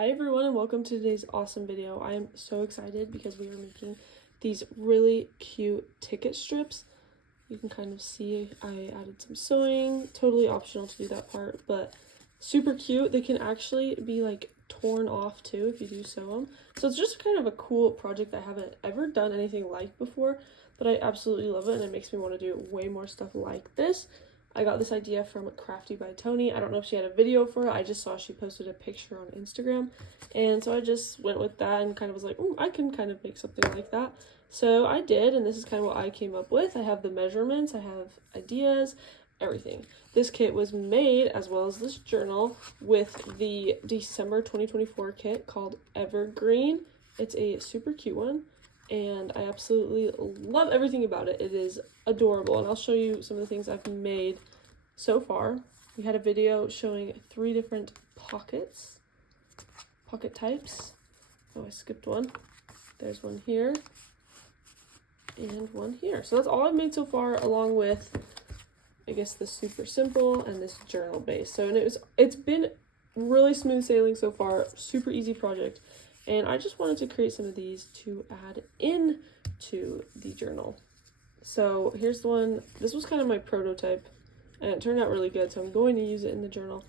Hi everyone and welcome to today's awesome video. I am so excited because we are making these really cute ticket strips. You can kind of see I added some sewing, totally optional to do that part, but super cute. They can actually be like torn off too if you do sew them. So it's just kind of a cool project I haven't ever done anything like before, but I absolutely love it and it makes me want to do way more stuff like this. I got this idea from Crafty by Tony. I don't know if she had a video for it. I just saw she posted a picture on Instagram. And so I just went with that and kind of was like, oh, I can kind of make something like that. So I did, and this is kind of what I came up with. I have the measurements, I have ideas, everything. This kit was made, as well as this journal, with the December 2024 kit called Evergreen. It's a super cute one, and I absolutely love everything about it. It is adorable, and I'll show you some of the things I've made so far. We had a video showing 3 different pocket types. Oh, I skipped one. There's one here and one here. So that's all I've made so far, along with, I guess, the super simple and this journal base. So, and it's been really smooth sailing so far, super easy project. And I just wanted to create some of these to add in to the journal. So here's the one. This was kind of my prototype and it turned out really good, so I'm going to use it in the journal.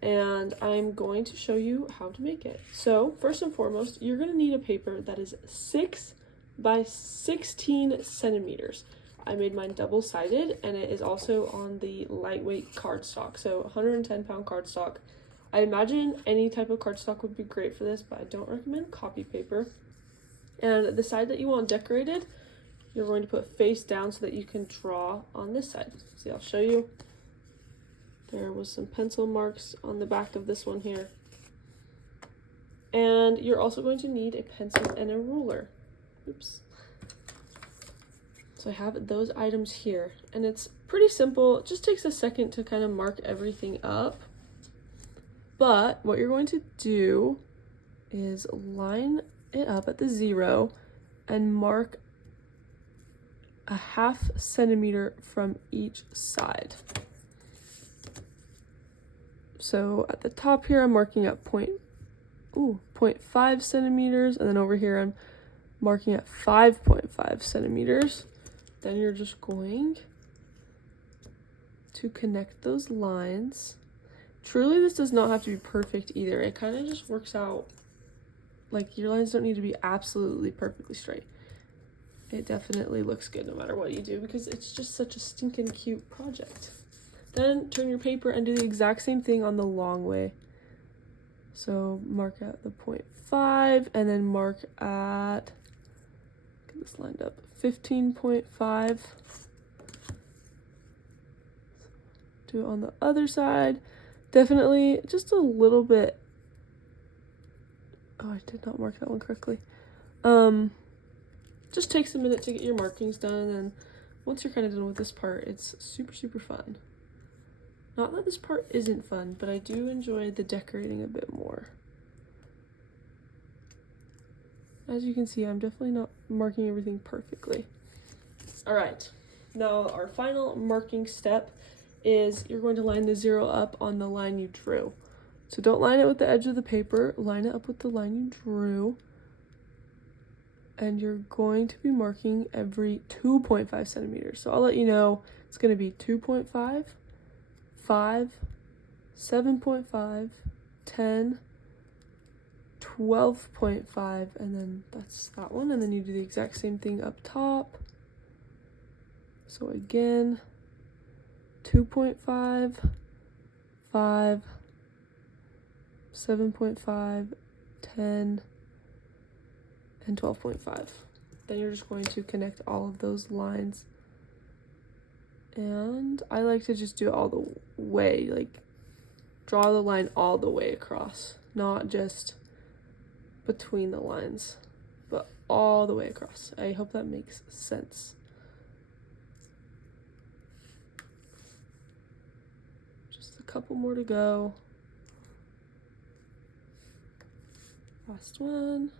And I'm going to show you how to make it. So first and foremost, you're going to need a paper that is 6 by 16 centimeters. I made mine double-sided, and it is also on the lightweight cardstock, so 110-pound cardstock. I imagine any type of cardstock would be great for this, but I don't recommend copy paper. And the side that you want decorated, you're going to put face down so that you can draw on this side. See, I'll show you. There was some pencil marks on the back of this one here. And you're also going to need a pencil and a ruler. Oops. So I have those items here, and it's pretty simple. It just takes a second to kind of mark everything up. But what you're going to do is line it up at the 0 and mark a 1/2 centimeter from each side. So at the top here, I'm marking at 0.5 centimeters, and then over here I'm marking at 5.5 centimeters. Then you're just going to connect those lines. Truly, this does not have to be perfect either. It kind of just works out. Like, your lines don't need to be absolutely perfectly straight. It definitely looks good no matter what you do, because it's just such a stinking cute project. Then turn your paper and do the exact same thing on the long way. So mark at the 0.5 and then mark at, get this lined up, 15.5. Do it on the other side. Definitely just a little bit. Oh, I did not mark that one correctly. Just takes a minute to get your markings done, and then once you're kind of done with this part, it's super, super fun. Not that this part isn't fun, but I do enjoy the decorating a bit more. As you can see, I'm definitely not marking everything perfectly. All right, now our final marking step is you're going to line the 0 up on the line you drew. So don't line it with the edge of the paper, line it up with the line you drew. And you're going to be marking every 2.5 centimeters. So I'll let you know it's going to be 2.5, 5, 7.5, 10, 12.5, and then that's that one. And then you do the exact same thing up top. So again, 2.5, 5, 7.5, 10, and 12.5. Then you're just going to connect all of those lines. And I like to just do it all the way, like draw the line all the way across, not just between the lines, but all the way across. I hope that makes sense. Just a couple more to go. Last one.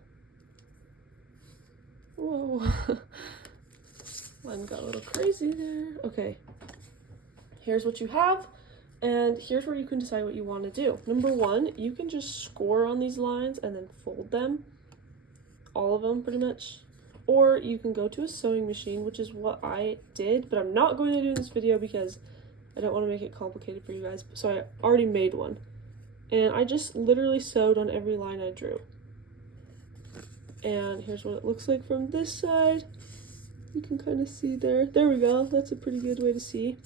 Whoa. Line got a little crazy there. Okay. Here's what you have. And here's where you can decide what you want to do. Number one, you can just score on these lines and then fold them, all of them pretty much. Or you can go to a sewing machine, which is what I did, but I'm not going to do in this video because I don't want to make it complicated for you guys. So I already made one. And I just literally sewed on every line I drew. And here's what it looks like from this side. You can kind of see there. There we go. That's a pretty good way to see.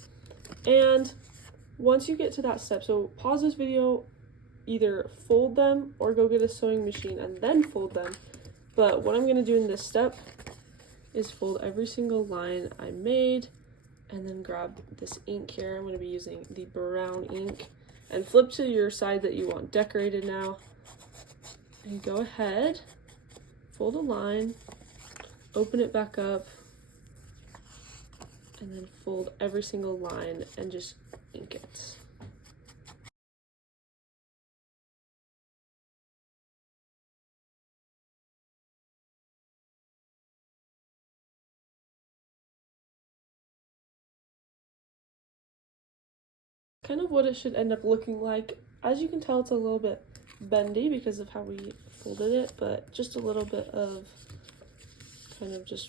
And once you get to that step, so pause this video, either fold them or go get a sewing machine and then fold them. But what I'm going to do in this step is fold every single line I made and then grab this ink here. I'm going to be using the brown ink and flip to your side that you want decorated now. And go ahead, fold a line, open it back up, and then fold every single line and just ink it. Kind of what it should end up looking like. As you can tell, it's a little bit bendy because of how we folded it, but just a little bit of kind of just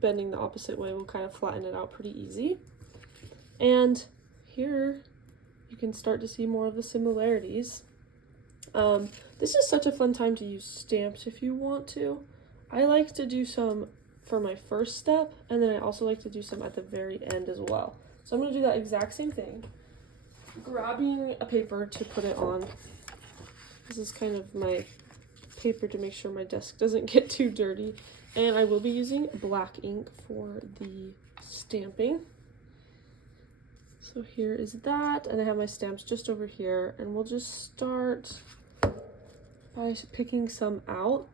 bending the opposite way will kind of flatten it out pretty easy. And here you can start to see more of the similarities. This is such a fun time to use stamps if you want to. I like to do some for my first step, and then I also like to do some at the very end as well. So I'm going to do that exact same thing. Grabbing a paper to put it on. This is kind of my paper to make sure my desk doesn't get too dirty. And I will be using black ink for the stamping. So here is that, and I have my stamps just over here, and we'll just start by picking some out.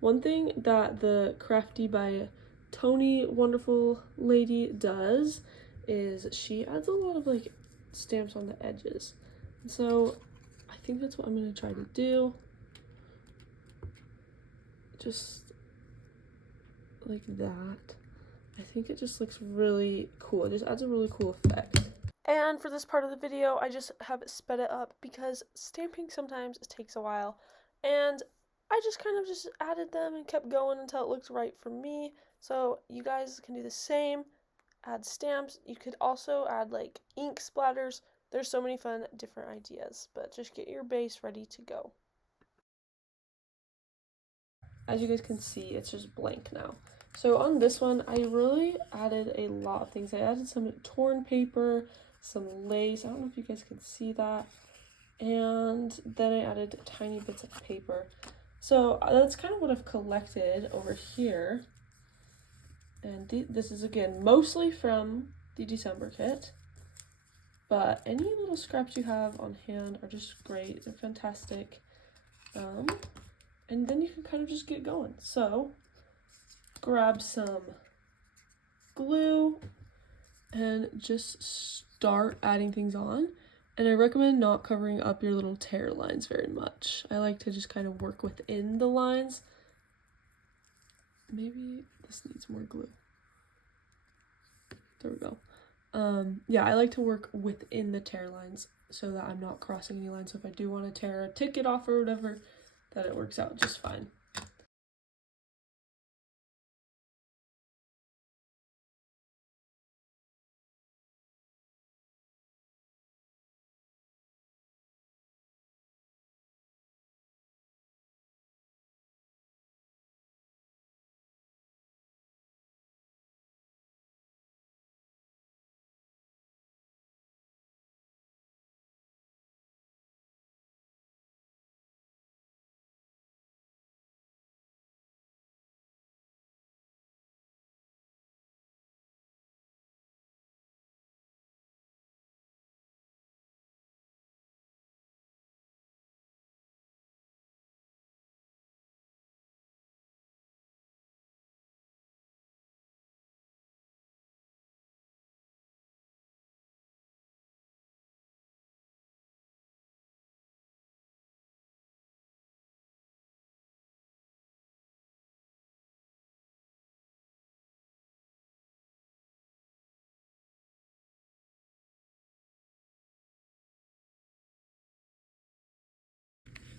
One thing that the Crafty by Tony wonderful lady does is she adds a lot of like stamps on the edges. And so I think that's what I'm going to try to do. Just like that. I think it just looks really cool. It just adds a really cool effect. And for this part of the video, I just have sped it up because stamping sometimes takes a while. And I just kind of just added them and kept going until it looked right for me. So you guys can do the same. Add stamps. You could also add like ink splatters. There's so many fun different ideas, but just get your base ready to go. As you guys can see, it's just blank now. So on this one, I really added a lot of things. I added some torn paper, some lace. I don't know if you guys can see that. And then I added tiny bits of paper. So that's kind of what I've collected over here. And this is, again, mostly from the December kit. But any little scraps you have on hand are just great. They're fantastic. And then you can kind of just get going. So grab some glue and just start adding things on. And I recommend not covering up your little tear lines very much. I like to just kind of work within the lines. Maybe this needs more glue. There we go. Yeah, I like to work within the tear lines so that I'm not crossing any lines. So if I do want to tear a ticket off or whatever, that it works out just fine.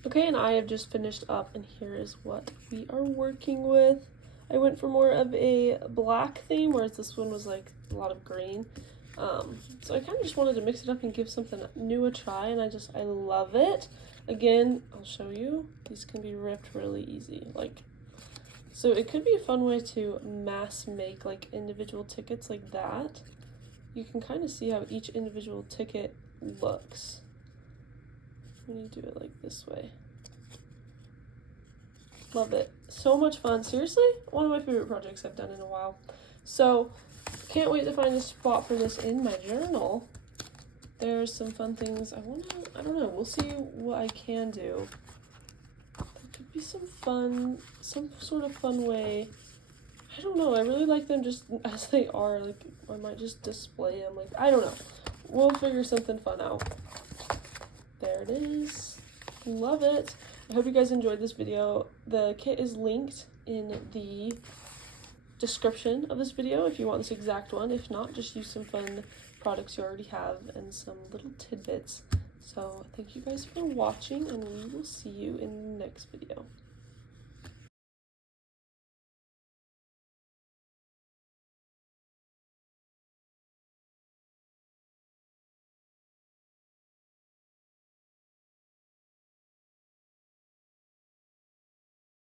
Okay, and I have just finished up, and here is what we are working with. I went for more of a black theme, whereas this one was like a lot of green. So I kind of just wanted to mix it up and give something new a try, and I love it. Again, I'll show you. These can be ripped really easy. Like, so it could be a fun way to mass make like individual tickets like that. You can kind of see how each individual ticket looks when you do it like this way. Love it. So much fun. Seriously, one of my favorite projects I've done in a while. So, can't wait to find a spot for this in my journal. There's some fun things I don't know, we'll see what I can do. There could be some sort of fun way. I don't know, I really like them just as they are. Like, I might just display them. Like, I don't know. We'll figure something fun out. There it is. Love it. I hope you guys enjoyed this video. The kit is linked in the description of this video if you want this exact one. If not, just use some fun products you already have and some little tidbits. So thank you guys for watching, and we will see you in the next video.